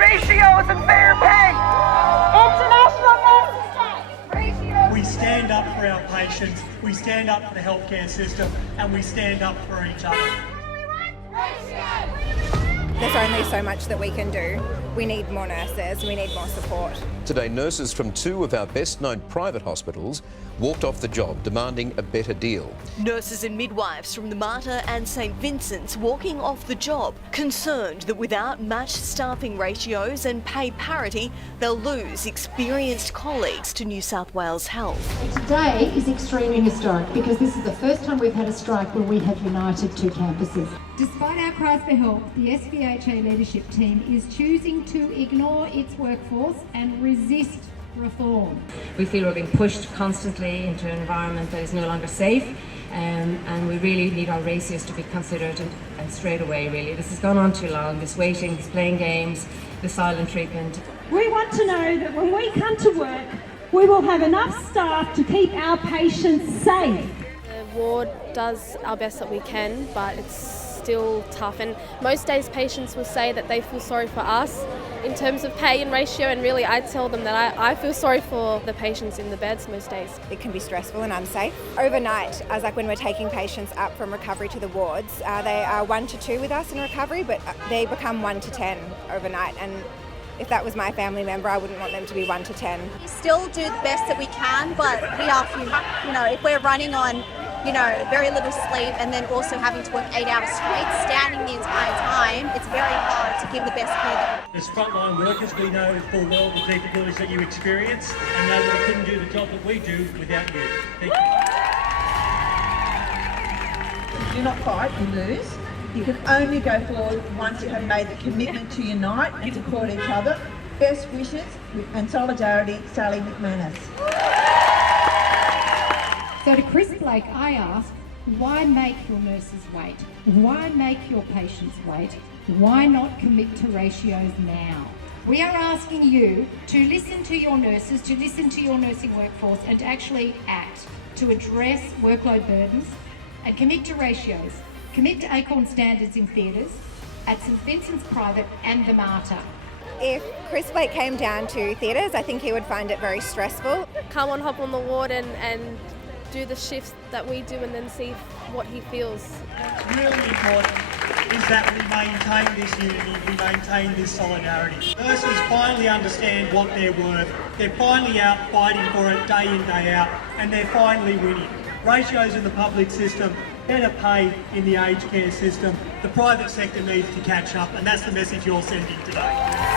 Ratios and fair pay. International Nurses Day. Ratios. We stand up for our patients, we stand up for the healthcare system, and we stand up for each other. There's only so much that we can do. We need more nurses, we need more support. Today, nurses from two of our best-known private hospitals walked off the job demanding a better deal. Nurses and midwives from the Mater and St Vincent's walking off the job, concerned that without matched staffing ratios and pay parity, they'll lose experienced colleagues to New South Wales Health. Today is extremely historic because this is the first time we've had a strike where we have united two campuses. Despite our cries for help, the SVHA leadership team is choosing to ignore its workforce and resist reform. We feel we're being pushed constantly into an environment that is no longer safe, and we really need our ratios to be considered and straight away, really. This has gone on too long, this waiting, this playing games, the silent treatment. We want to know that when we come to work, we will have enough staff to keep our patients safe. The ward does our best that we can, but it's still tough, and most days patients will say that they feel sorry for us in terms of pay and ratio, and really I tell them that I feel sorry for the patients in the beds most days. It can be stressful and unsafe. Overnight, as like when we're taking patients up from recovery to the wards, they are 1 to 2 with us in recovery, but they become 1 to 10 overnight, and if that was my family member, I wouldn't want them to be 1 to 10. We still do the best that we can, but we are human. If we're running on very little sleep and then also having to work 8 hours straight, standing the entire time, it's very hard to give the best care. As frontline workers, we know full well the difficulties that you experience and know that we couldn't do the job that we do without you. Thank you. Do not fight, you lose. You can only go forward once you have made the commitment to unite and support each other. Best wishes and solidarity, Sally McManus. So to Chris Blake, I ask, why make your nurses wait? Why make your patients wait? Why not commit to ratios now? We are asking you to listen to your nurses, to listen to your nursing workforce, and to actually act to address workload burdens and commit to ratios. Commit to ACORN standards in theatres, at St Vincent's Private and the Mater. If Chris Blake came down to theatres, I think he would find it very stressful. Come on, hop on the ward and do the shifts that we do and then see what he feels. What's really important is that we maintain this unity, we maintain this solidarity. Nurses finally understand what they're worth. They're finally out fighting for it day in, day out, and they're finally winning. Ratios in the public system, better pay in the aged care system. The private sector needs to catch up, and that's the message you're sending today.